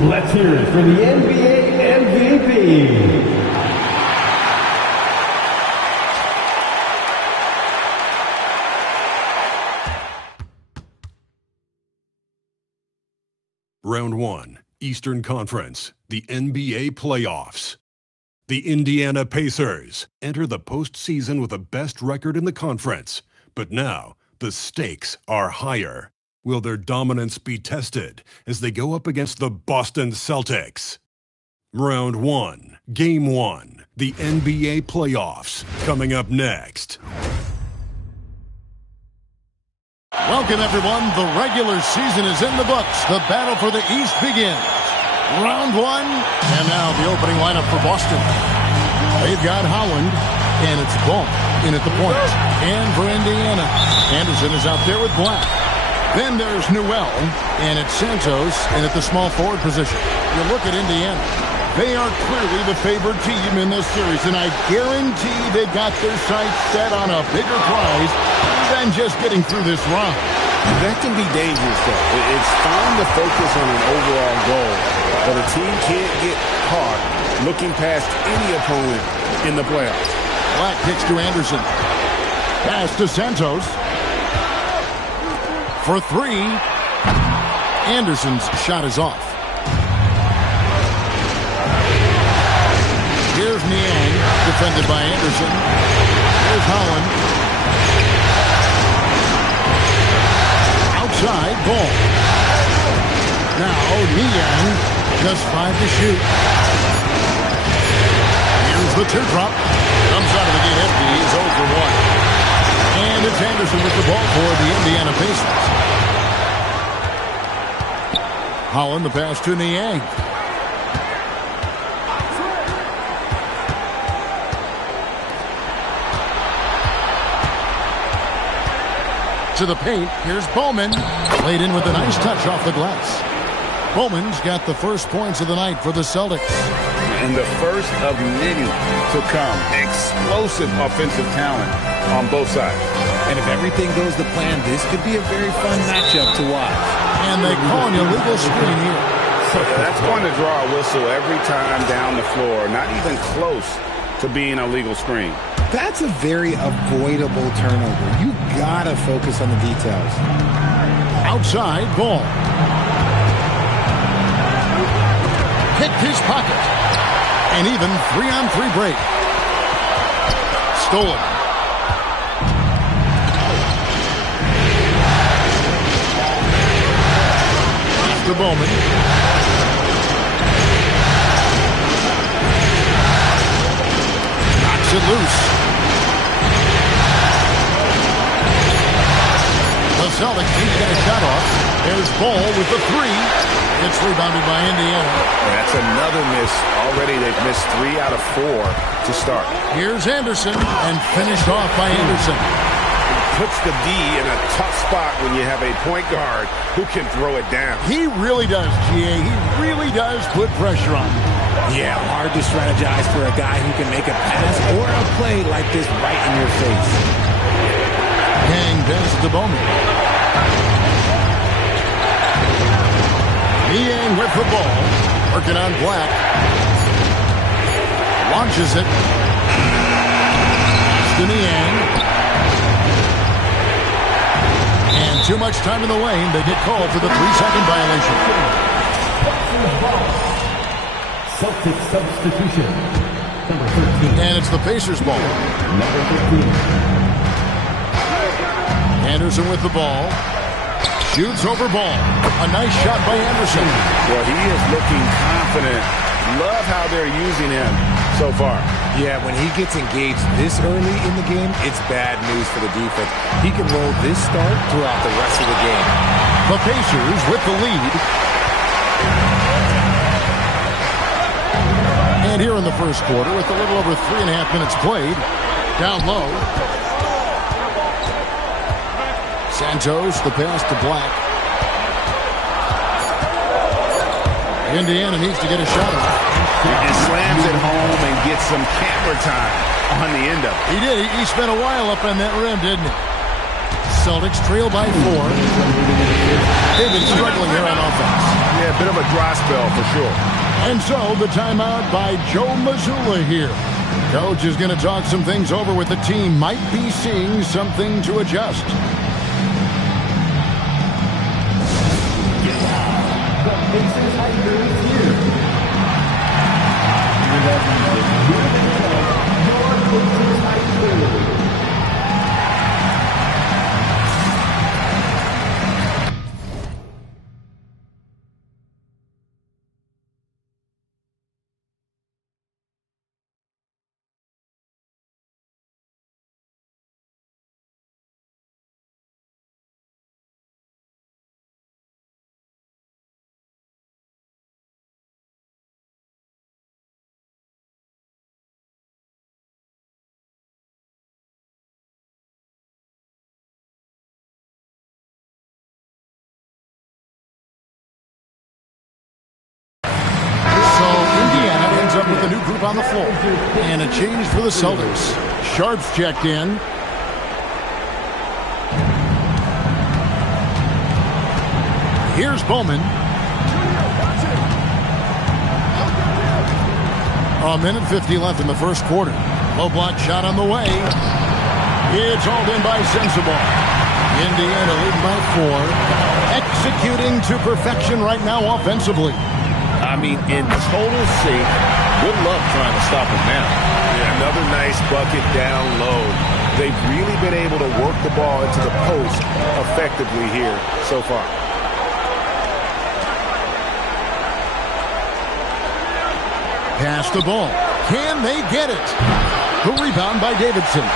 Let's hear it for the NBA MVP. Round 1, Eastern Conference, the NBA playoffs. The Indiana Pacers enter the postseason with the best record in the conference, but now the stakes are higher. Will their dominance be tested as they go up against the Boston Celtics? Round 1, Game 1, the NBA playoffs, coming up next. Welcome, everyone. The regular season is in the books. The battle for the East begins. Round 1, and now the opening lineup for Boston. They've got Howland, and it's Ball in at the point. And for Indiana, Anderson is out there with Black. Then there's Newell, and it's Santos, and at the small forward position. You look at Indiana. They are clearly the favored team in this series, and I guarantee they've got their sights set on a bigger prize than just getting through this round. That can be dangerous, though. It's fine to focus on an overall goal, but a team can't get caught looking past any opponent in the playoffs. Black kicks to Anderson. Pass to Santos. For 3. Anderson's shot is off. Here's Niang, defended by Anderson. Here's Howland. Outside, Ball. Now, Niang, just 5 to shoot. Here's the teardrop. Comes out of the gate empty. He's 0 for 1. And it's Anderson with the ball for the Indiana Pacers. Howland, the pass to Niang. To the paint, here's Bowman. Laid in with a nice touch off the glass. Bowman's got the first points of the night for the Celtics. And the first of many to come. Explosive offensive talent on both sides. And if everything goes to plan, this could be a very fun matchup to watch. And they call an illegal screen here. That's going to draw a whistle every time down the floor. Not even close to being a legal screen. That's a very avoidable turnover. You gotta focus on the details. Outside, Ball. Picked his pocket. And even 3-on-3 break. Stolen. Pass to Bowman. Knocks it loose. The Celtics need to get a shot off. There's Ball with the 3. It's rebounded by Indiana. That's another miss. Already they've missed 3 out of 4 to start. Here's Anderson, and finished off by Anderson. Puts the D in a tough spot when you have a point guard who can throw it down. He really does, GA. He really does put pressure on him. Yeah, hard to strategize for a guy who can make a pass or a play like this right in your face. Hang passes to Bowman. Niang with the ball. Working on Black. Launches it. Pass to Niang. And too much time in the lane. They get called for the 3-second violation. Celtic substitution. Number 13. And it's the Pacers ball. Number 15. Anderson with the ball. Shoots over Ball. A nice shot by Anderson. Well, he is looking confident. Love how they're using him so far. Yeah, when he gets engaged this early in the game, it's bad news for the defense. He can roll this start throughout the rest of the game. The Pacers with the lead. And here in the first quarter, with a little over 3.5 minutes played, down low. Santos, the pass to Black. Indiana needs to get a shot off. He just slams it home and gets some camera time on the end of it. He did. He spent a while up on that rim, didn't he? Celtics trail by 4. They've been struggling here on offense. Yeah, a bit of a dry spell for sure. And so the timeout by Joe Mazzulla here. Coach is going to talk some things over with the team. Might be seeing something to adjust. The Pacers I agree with you. Your Pacers I agree. With the new group on the floor. And a change for the Celtics. Sharp's checked in. Here's Bowman. A minute 50 left in the first quarter. Low block shot on the way. It's hauled in by Sensabaugh. Indiana leading by 4. Executing to perfection right now offensively. I mean, in total sync. Good luck trying to stop him now. Yeah, another nice bucket down low. They've really been able to work the ball into the post effectively here so far. Pass the ball. Can they get it? The rebound by Davidson.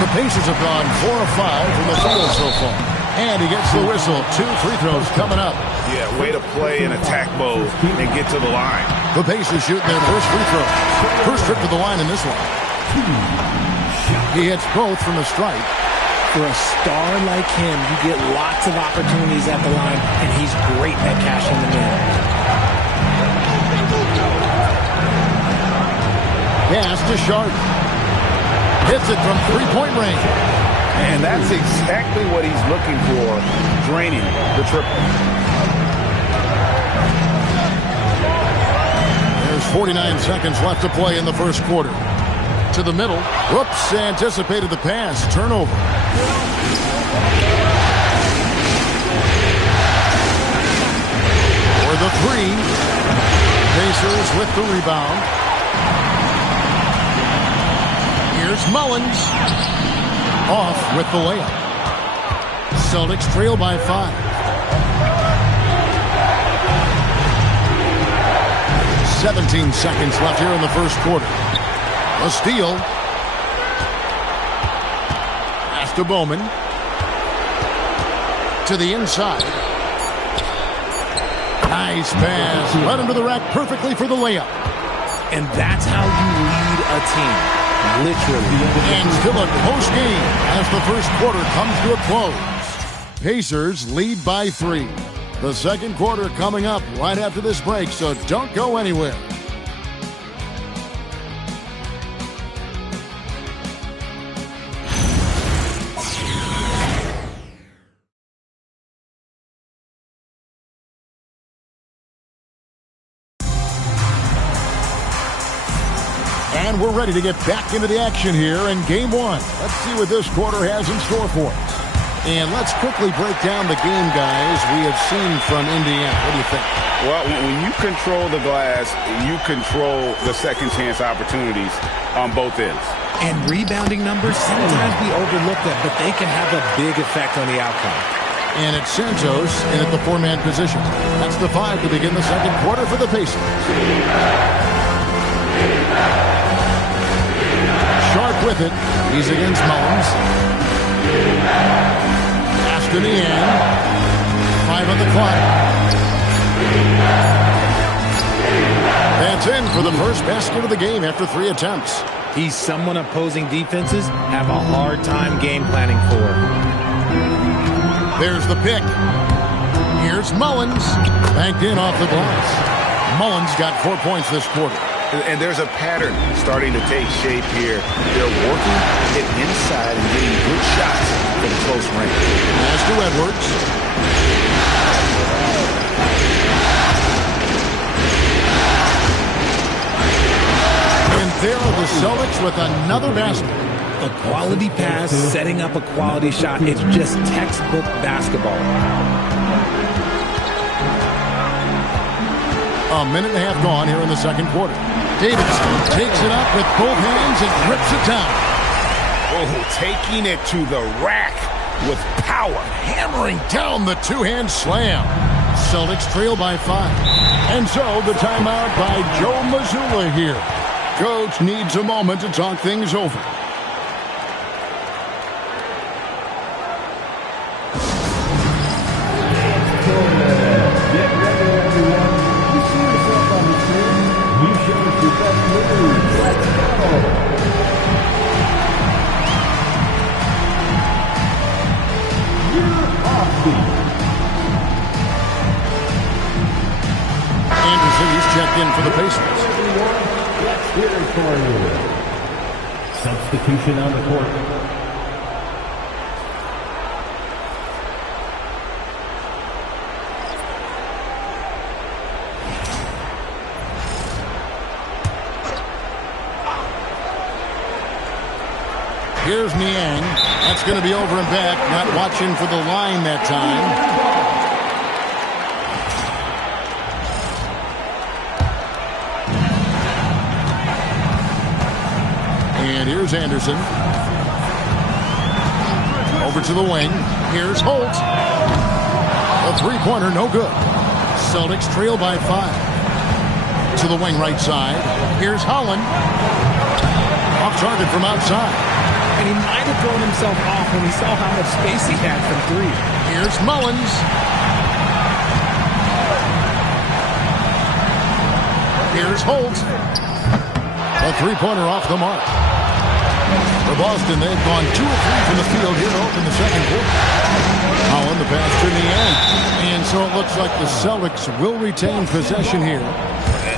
The Pacers have gone 4 of 5 from the field so far. And he gets the whistle. 2 free throws coming up. Yeah, way to play in attack mode and get to the line. The Pacers shooting their first free throw. First trip to the line in this one. He hits both from the stripe. For a star like him, you get lots of opportunities at the line, and he's great at cashing them in. Pass to Sharp. Hits it from three-point range. And that's exactly what he's looking for, draining the triple. There's 49 seconds left to play in the first quarter. To the middle. Whoops, anticipated the pass. Turnover. For the 3. Pacers with the rebound. Here's Mullins. Off with the layup. Celtics trail by 5. 17 seconds left here in the first quarter. A steal. Pass to Bowman. To the inside. Nice pass. Led him to the rack perfectly for the layup. And that's how you lead a team. Literally. And still a close game as the first quarter comes to a close. Pacers lead by 3. The second quarter coming up right after this break, so don't go anywhere. And we're ready to get back into the action here in Game 1. Let's see what this quarter has in store for us. And let's quickly break down the game, guys, we have seen from Indiana. What do you think? Well, when you control the glass, you control the second chance opportunities on both ends. And rebounding numbers, sometimes we overlook them, but they can have a big effect on the outcome. And it's Santos in at the 4-man position. That's the 5 to begin the second quarter for the Pacers. Sharp with it. He's against Mullins. Pass to Niang. 5 on the clock. That's in for the first basket of the game after 3 attempts. He's someone opposing defenses have a hard time game planning for. There's the pick. Here's Mullins. Banked in off the glass. Mullins got 4 points this quarter. And there's a pattern starting to take shape here. They're working it inside and getting good shots from close range. Pass to Edwards. Celtics with another basket. A quality pass, setting up a quality shot. It's just textbook basketball. A minute and a half gone here in the second quarter. Davidson takes it up with both hands and rips it down. Oh, taking it to the rack with power. Hammering down the two-hand slam. Celtics trail by 5. And so the timeout by Joe Mazzulla here. Coach needs a moment to talk things over. Get ready, everyone. You see yourself on the screen. You showed your best moves. Let's go. You're off. Anderson, he's checked in for the Pacers. Let's hear it for you. Substitution on the court. Here's Niang. That's going to be over and back. Not watching for the line that time. And here's Anderson. Over to the wing. Here's Holt. A three-pointer, no good. Celtics trail by 5. To the wing right side. Here's Holland. Off target from outside. And he might have thrown himself off when he saw how much space he had from 3. Here's Mullins. Here's Holt. A three-pointer off the mark. For Boston, they've gone 2 of 3 from the field here to open the second quarter. Holland, the pass to Niang. And so it looks like the Celtics will retain possession here.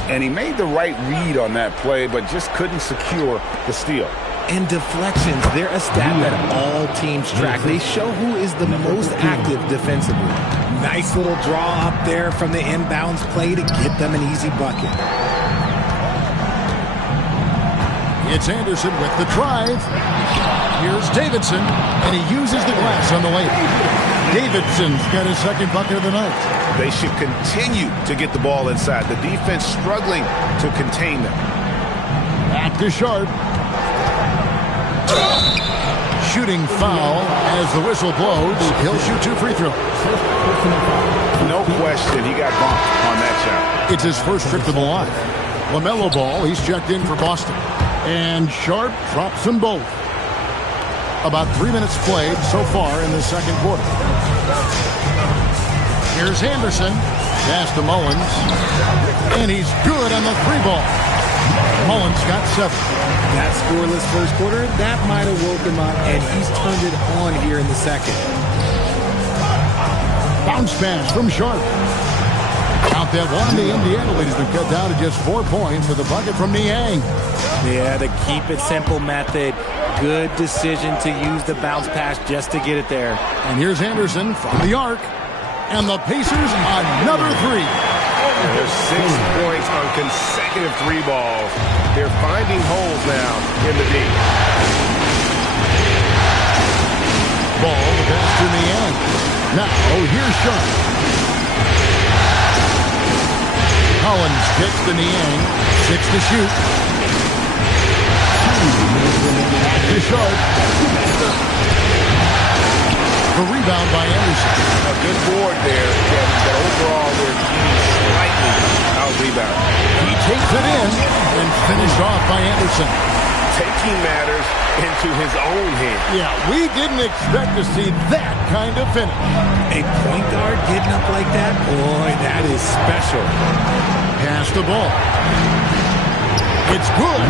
And he made the right read on that play, but just couldn't secure the steal. And deflections, they're a stat that all teams track. They show who is the most active defensively. Nice little draw up there from the inbounds play to get them an easy bucket. It's Anderson with the drive. Here's Davidson, and he uses the glass on the layup. Davidson's got his second bucket of the night. They should continue to get the ball inside. The defense struggling to contain them. Back to Sharp. Shooting foul as the whistle blows. He'll shoot 2 free throws. No question, he got bumped on that shot. It's his first trip to the line. LaMelo Ball, he's checked in for Boston. And Sharp drops them both. About 3 minutes played so far in the second quarter. Here's Anderson. Pass to Mullins. And he's good on the 3-ball. Mullins got 7. That scoreless first quarter, that might have woke him up, and he's turned it on here in the second. Bounce pass from Sharp. Count that one. The Indiana lead has been cut down to just 4 points with a bucket from Niang. Yeah, the keep it simple method. Good decision to use the bounce pass just to get it there. And here's Anderson from the arc. And the Pacers another 3. There's 6 points on consecutive 3 balls. They're finding holes now in the D. Ball, the pass to Niang. Now, here's Sharp. Collins kicks to Niang. 6 to shoot. Back to Sharp. The rebound by Anderson. A good board there, Kevin, but overall they're slightly out-rebounded. He takes it in and finished off by Anderson. Taking matters into his own hands. Yeah, we didn't expect to see that kind of finish. A point guard getting up like that, boy, that is special. Pass the ball. It's good.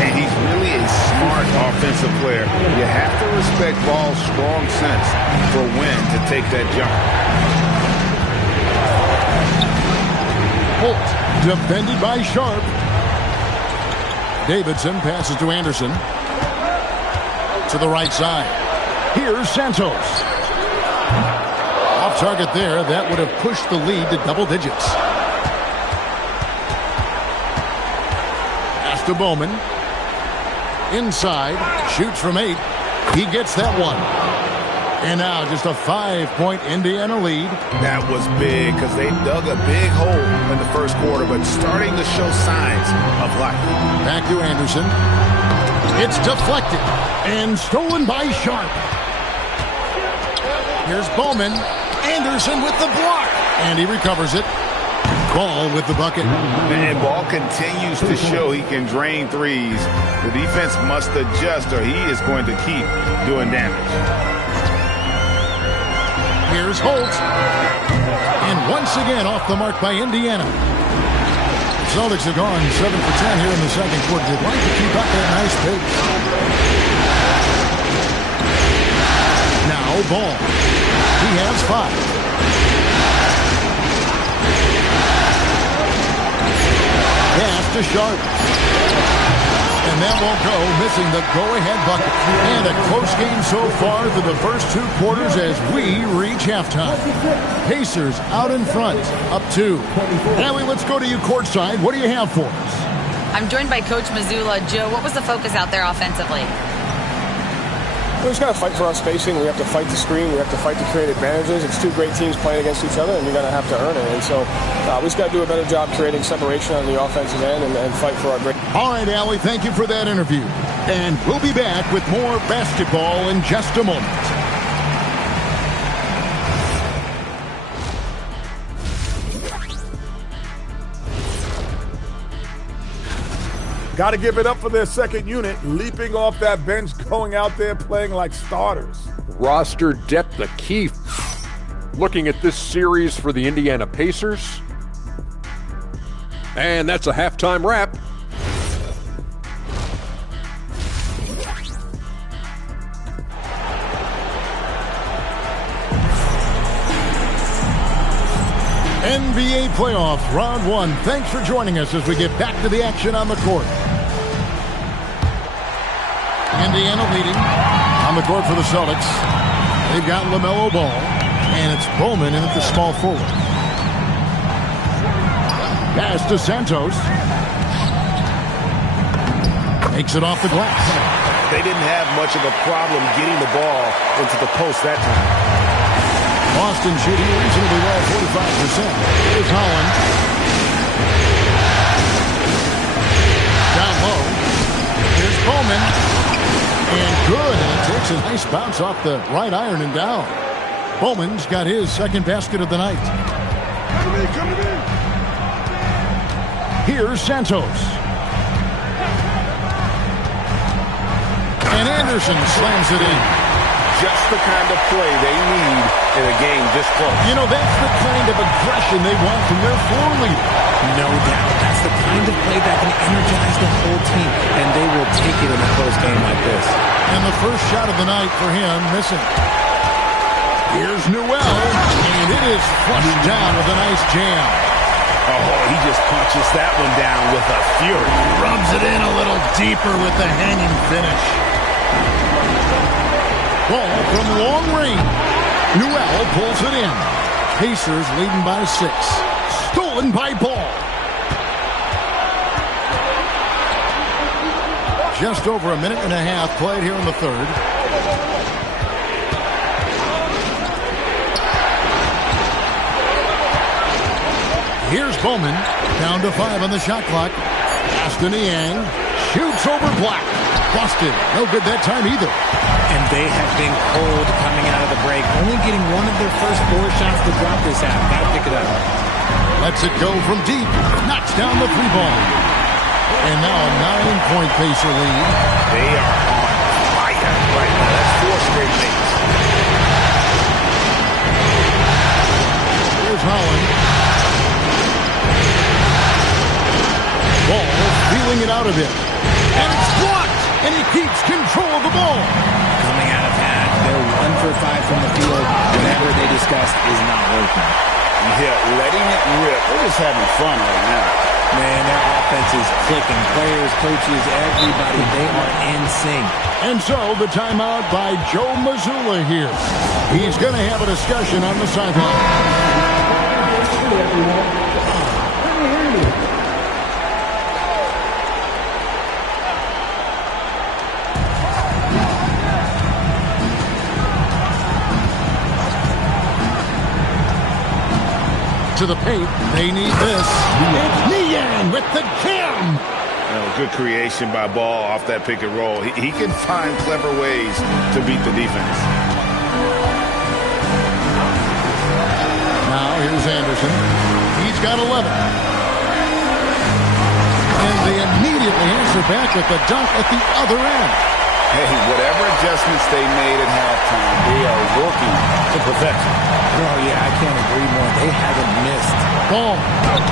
And he's really a smart offensive player. You have to respect Ball's strong sense for when to take that jump. Holt defended by Sharp. Davidson passes to Anderson. To the right side. Here's Santos. Off target there. That would have pushed the lead to double digits. Pass to Bowman. Inside, shoots from 8. He gets that one. And now just a 5-point Indiana lead. That was big because they dug a big hole in the first quarter, but starting to show signs of life. Back to Anderson. It's deflected and stolen by Sharp. Here's Bowman. Anderson with the block. And he recovers it. Ball with the bucket. And Ball continues to show he can drain threes. The defense must adjust or he is going to keep doing damage. Here's Holt. And once again off the mark by Indiana. Celtics have gone 7 for 10 here in the second quarter. They'd like to keep up that nice pace. Now Ball. He has 5. Pass to Sharp. And that won't go, missing the go-ahead bucket. And a close game so far through the first 2 quarters as we reach halftime. Pacers out in front, up 2. Allie, let's go to you courtside. What do you have for us? I'm joined by Coach Mazzulla. Joe, what was the focus out there offensively? We just got to fight for our spacing. We have to fight the screen. We have to fight to create advantages. It's 2 great teams playing against each other, and you're going to have to earn it. And so we just got to do a better job creating separation on the offensive end and fight for our great. All right, Allie, thank you for that interview. And we'll be back with more basketball in just a moment. Got to give it up for their second unit, leaping off that bench, going out there playing like starters. Roster depth a key. Looking at this series for the Indiana Pacers. And that's a halftime wrap. NBA playoffs, round 1. Thanks for joining us as we get back to the action on the court. Indiana leading on the court for the Celtics. They've got LaMelo Ball, and it's Bowman in at the small forward. Pass to Santos. Makes it off the glass. They didn't have much of a problem getting the ball into the post that time. Boston shooting reasonably well, 45%. Here's Holland. Down low. Here's Bowman. And good. And it takes a nice bounce off the right iron and down. Bowman's got his second basket of the night. Here's Santos. And Anderson slams it in. Just the kind of play they need in a game this close. You know, that's the kind of aggression they want from their floor leader. No doubt. That's the kind of play that can energize the whole team, and they will take it in a close game like this. And the first shot of the night for him missing. Here's Newell, and it is flushed down with a nice jam. Oh, he just punches that one down with a fury. Rubs it in a little deeper with the hanging finish. Ball from long range. Newell pulls it in. Pacers leading by 6. Stolen by Ball. Just over a minute and a half played here in the third. Here's Bowman. Down to 5 on the shot clock. Pass to Niang. Shoots over Black. Busted. No good that time either. And they have been cold coming out of the break. Only getting one of their first 4 shots to drop this half. Got to pick it up. Lets it go from deep. Knocks down the 3-ball. And now a 9-point Pacer lead. They are on fire right now. That's 4 straight makes. Here's Holland. Ball feeling it out of him. And it's blocked. And he keeps control of the ball. Coming out of half, they're 1 for 5 from the field. Whatever they discussed is not working. Yeah, letting it rip. They're just having fun right now. Man, their offense is clicking. Players, coaches, everybody, they are in sync. And so the timeout by Joe Mazzulla here. He's going to have a discussion on the sideline. to the paint. They need this. It's Niang with the jam. Good creation by Ball off that pick and roll. He can find clever ways to beat the defense. Now here's Anderson. He's got 11. And they immediately answer back with the dunk at the other end. Hey, whatever adjustments they made at halftime, they are working to perfection. Oh, yeah, I can't agree more. They haven't missed. Ball.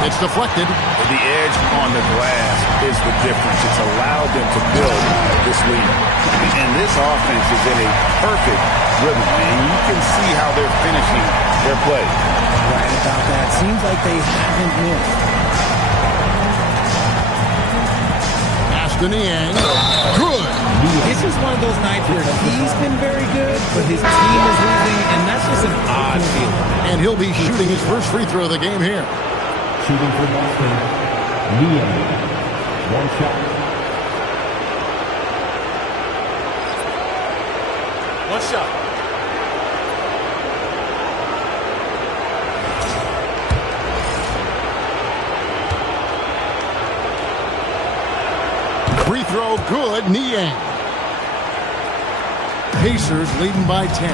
It's deflected. The edge on the glass is the difference. It's allowed them to build this lead. And this offense is in a perfect rhythm, and you can see how they're finishing their play. Right about that. Seems like they haven't missed. Ashton Niang. Good. This is one of those nights where he's been very good, but his team is losing, and that's just an odd feeling. And he'll be shooting his first free throw of the game here. Shooting for Boston, Niang. One shot. One shot. Free throw good. Niang. Pacers leading by 10.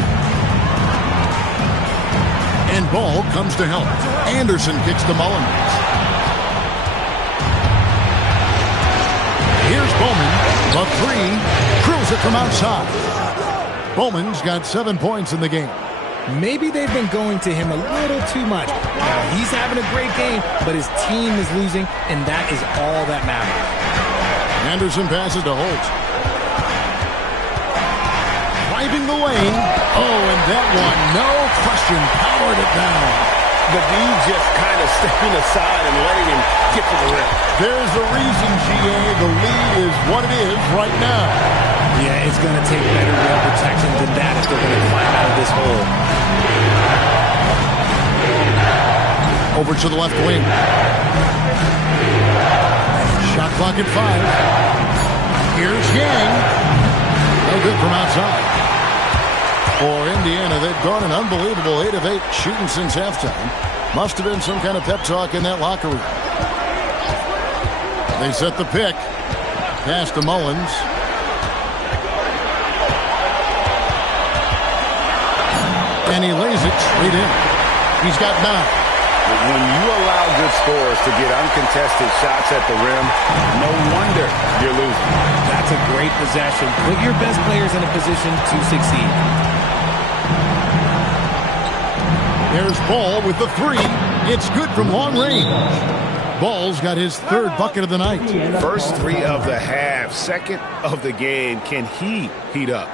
And Ball comes to help. Anderson kicks to Mullins. Here's Bowman. The three. Drills it from outside. Bowman's got 7 points in the game. Maybe they've been going to him a little too much. Now, he's having a great game, but his team is losing, and that is all that matters. Anderson passes to Holt. Driving the lane. Oh, and that one, no question, powered it down. The D just kind of stepping aside and letting him get to the rim. There's a reason, GA. The lead is what it is right now. Yeah, it's going to take better rim protection than that if they're going to climb out of this hole. Over to the left wing. Shot clock at 5. Here's Yang. No good from outside. For Indiana, they've gone an unbelievable 8 of 8 shooting since halftime. Must have been some kind of pep talk in that locker room. They set the pick. Pass to Mullins. And he lays it straight in. He's got 9. When you allow good scorers to get uncontested shots at the rim, no wonder you're losing. That's a great possession. Put your best players in a position to succeed. There's Ball with the 3. It's good from long range. Ball's got his 3rd bucket of the night. First 3 of the half, 2nd of the game. Can he heat up?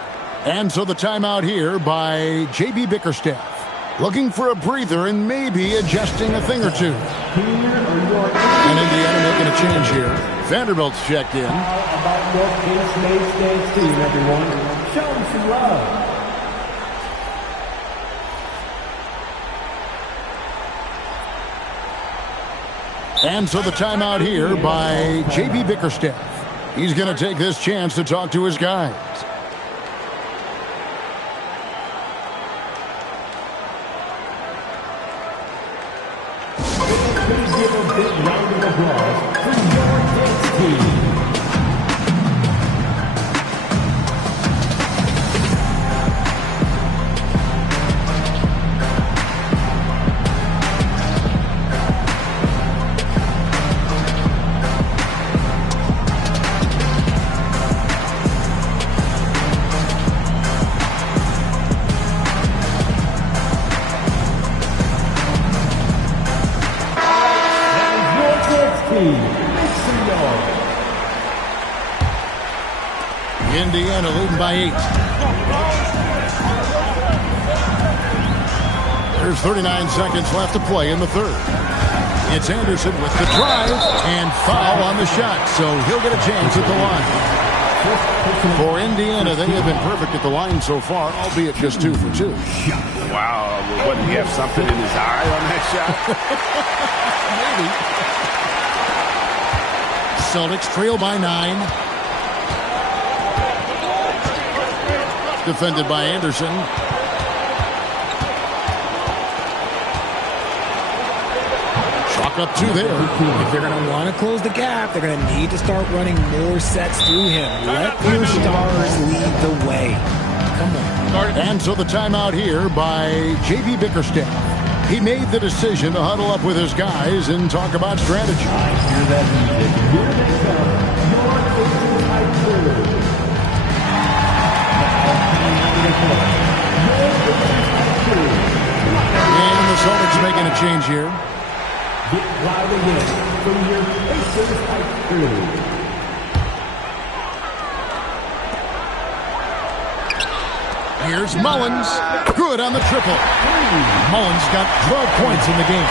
And so the timeout here by J.B. Bickerstaff. Looking for a breather and maybe adjusting a thing or two. And Indiana making a change here. Vanderbilt's checked in. How about your Case-Made Stand team, everyone? Show them some love. And so the timeout here by J.B. Bickerstaff. He's going to take this chance to talk to his guys. Please give a big round of applause for your Knicks team. Indiana leading by 8. There's 39 seconds left to play in the 3rd. It's Anderson with the drive and foul on the shot, so he'll get a chance at the line. For Indiana, they have been perfect at the line so far, albeit just 2 for 2. Wow, what, did he have something in his eye on that shot? Maybe. Celtics trail by 9. Defended by Anderson. Walk up 2 there. If they're going to want to close the gap, they're going to need to start running more sets through him. Let your stars lead the way. Come on. And so the timeout here by J.B. Bickerstaff. He made the decision to huddle up with his guys and talk about strategy. I hear that music. Here they come. Your Pacers high schoolers. And the Celtics making a change here. Get loud again from your Pacers high schoolers. Here's Mullins. Good on the triple. Mullins got 12 points in the game.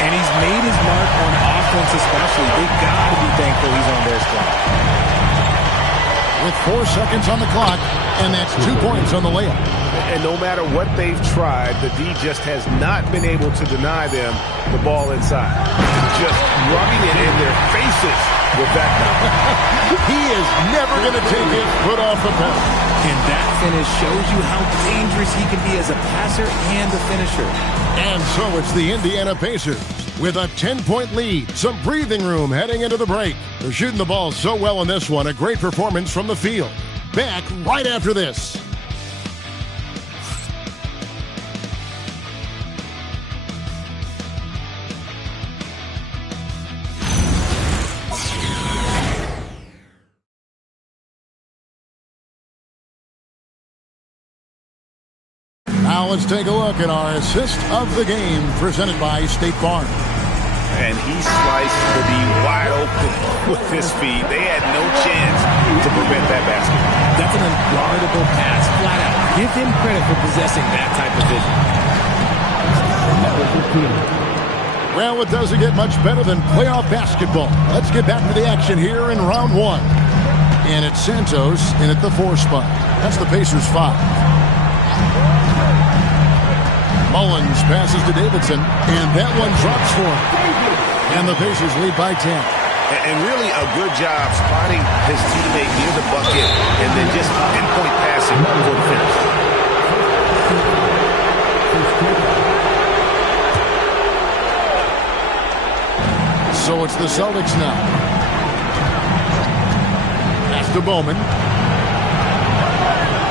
And he's made his mark on offense especially. They got to be thankful he's on their squad. With 4 seconds on the clock, and that's 2 points on the layup. And no matter what they've tried, the D just has not been able to deny them the ball inside. Just rubbing it in their faces with that number. He is never going to take his foot off the pedal. And that finish shows you how dangerous he can be as a passer and a finisher. And so it's the Indiana Pacers with a 10-point lead. Some breathing room heading into the break. They're shooting the ball so well in this one. A great performance from the field. Back right after this. Now let's take a look at our assist of the game presented by State Farm. And he sliced the D wide open with his feet. They had no chance to prevent that basket. That's an unguardable pass, flat out. Give him credit for possessing that type of vision. Well, it doesn't get much better than playoff basketball. Let's get back to the action here in round 1. And it's Santos in at the 4 spot. That's the Pacers 5. Mullins passes to Davidson, and that one drops for him. And the Pacers lead by 10. And really a good job spotting his teammate near the bucket and then just pinpoint passing for the finish. So it's the Celtics now. Pass to Bowman.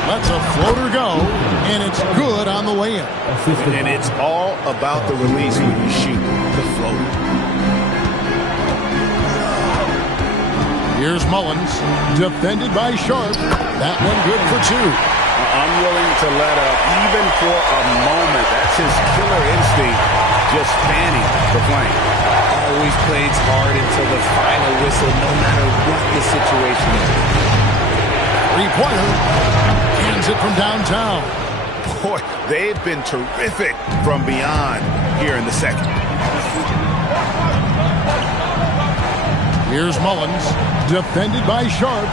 Lets a floater go, and it's good on the way in. And it's all about the release when you shoot the floater. Here's Mullins, defended by Sharp. That one good for 2. I'm willing to let up even for a moment. That's his killer instinct, just fanning the flame. Always plays hard until the final whistle, no matter what the situation is. 3-pointer. Hands it from downtown. Boy, they've been terrific from beyond here in the second. Here's Mullins, defended by Sharp.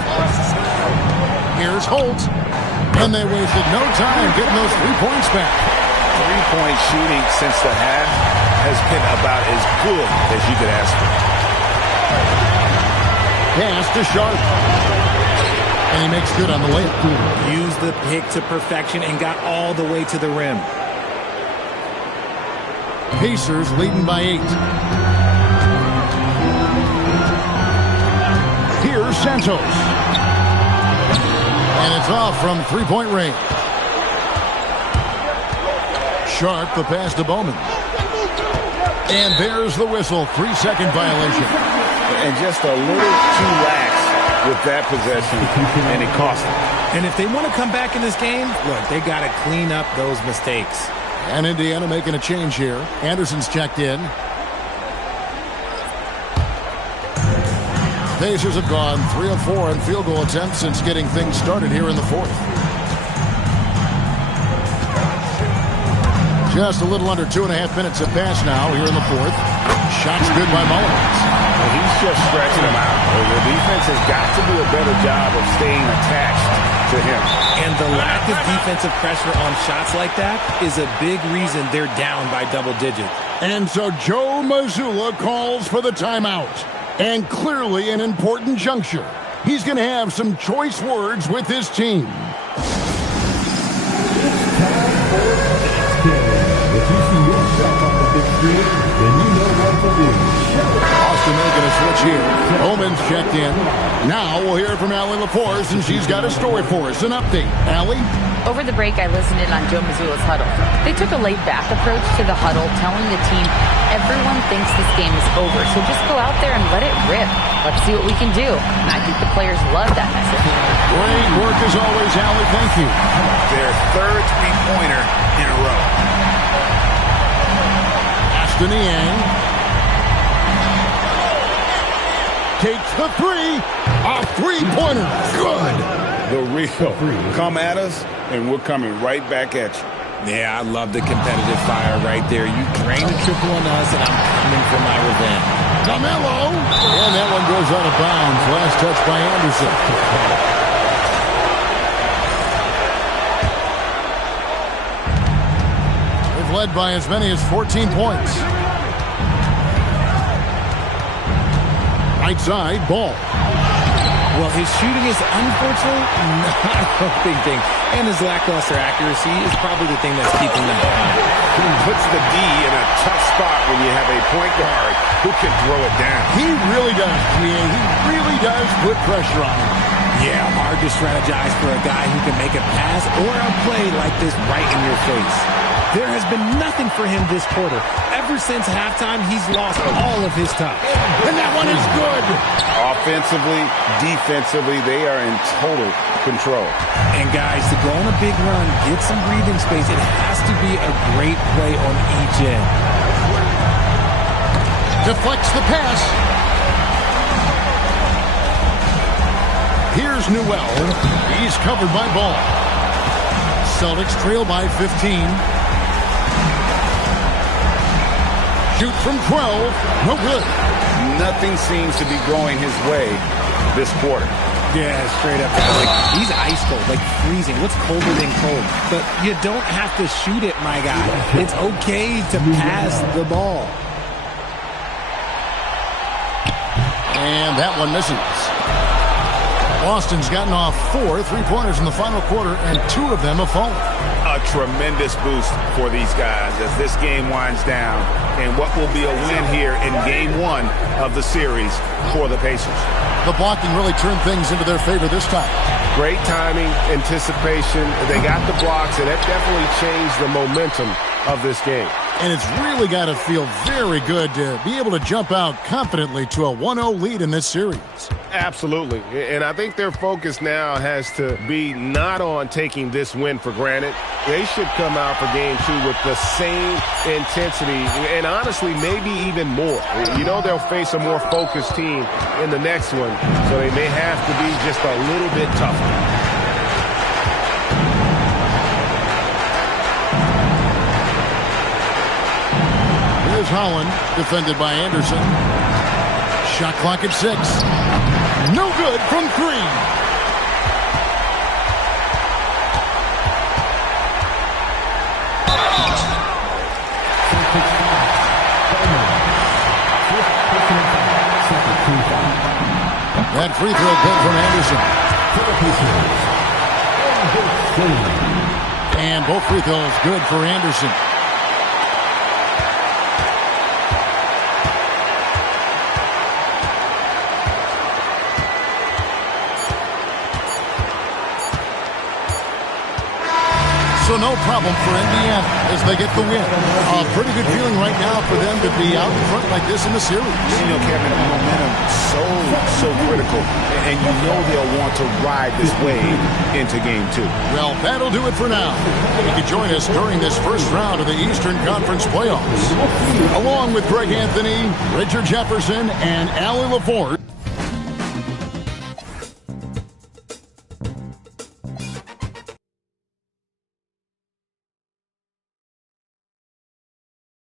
Here's Holt. And they wasted no time getting those 3 points back. 3-point shooting since the half has been about as good as you could ask for. Pass to Sharp. And he makes good on the layup. Used the pick to perfection and got all the way to the rim. Pacers leading by 8. Here's Santos. And it's off from 3-point range. Sharp, the pass to Bowman. And there's the whistle. 3-second violation. And just a little too lax with that possession, and it cost them. And if they want to come back in this game, look, they got to clean up those mistakes. And Indiana making a change here. Anderson's checked in. Pacers have gone 3 of 4 in field goal attempts since getting things started here in the 4th. Just a little under 2.5 minutes have passed now here in the 4th. Shots good by Mullins. Well, he's just stretching them out. The defense has got to do a better job of staying attached to him. And the lack of defensive pressure on shots like that is a big reason they're down by double digits. And so Joe Mazzulla calls for the timeout. And clearly an important juncture. He's going to have some choice words with his team. If you see yourself on the big screen, then you know what to do. here. Bowman's checked in. Now we'll hear from Allie LaForce, and she's got a story for us. An update. Allie? Over the break, I listened in on Joe Mazzulla's huddle. They took a laid-back approach to the huddle, telling the team, everyone thinks this game is over, so just go out there and let it rip. Let's see what we can do. And I think the players love that message. Great work as always, Allie. Thank you. Their third three-pointer in a row. Ashton Niang takes the three. A three-pointer. Good. The real. Come at us, and we're coming right back at you. Yeah, I love the competitive fire right there. You drain the triple on us, and I'm coming for my revenge. Carmelo. And that one goes out of bounds. Last touch by Anderson. They've led by as many as 14 points. Right side, Ball. Well, his shooting is unfortunately not a big thing. And his lackluster accuracy is probably the thing that's keeping them behind. He puts the D in a tough spot when you have a point guard who can throw it down. He really does. He really does put pressure on him. Yeah, hard to strategize for a guy who can make a pass or a play like this right in your face. There has been nothing for him this quarter. Ever since halftime, he's lost all of his touch. And that one is good. Offensively, defensively, they are in total control. And guys, to go on a big run, get some breathing space, it has to be a great play on each end. Deflects the pass. Here's Newell. He's covered by Ball. Celtics trail by 15. Shoot from 12. No good. Nothing seems to be going his way this quarter. Yeah, straight up. Like, he's ice cold, like freezing. What's colder than cold? But you don't have to shoot it, my guy. It's okay to pass the ball. And that one misses. Boston's gotten off 4 3-pointers in the final quarter, and 2 of them have fallen. A tremendous boost for these guys as this game winds down and what will be a win here in Game 1 of the series for the Pacers. The blocking really turned things into their favor this time. Great timing, anticipation. They got the blocks, and that definitely changed the momentum of this game. And it's really got to feel very good to be able to jump out confidently to a 1-0 lead in this series. Absolutely. And I think their focus now has to be not on taking this win for granted. They should come out for Game 2 with the same intensity and honestly maybe even more. You know they'll face a more focused team in the next one, so they may have to be just a little bit tougher. Here's Holland, defended by Anderson. Shot clock at 6. No good from 3. That free throw good from Anderson. And both free throws good for Anderson. So no problem for Indiana as they get the win. A pretty good feeling right now for them to be out in front like this in the series. You know, Kevin, momentum so critical, and you know they'll want to ride this wave into Game 2. Well, that'll do it for now. You can join us during this first round of the Eastern Conference playoffs. Along with Greg Anthony, Richard Jefferson, and Allie LaForce.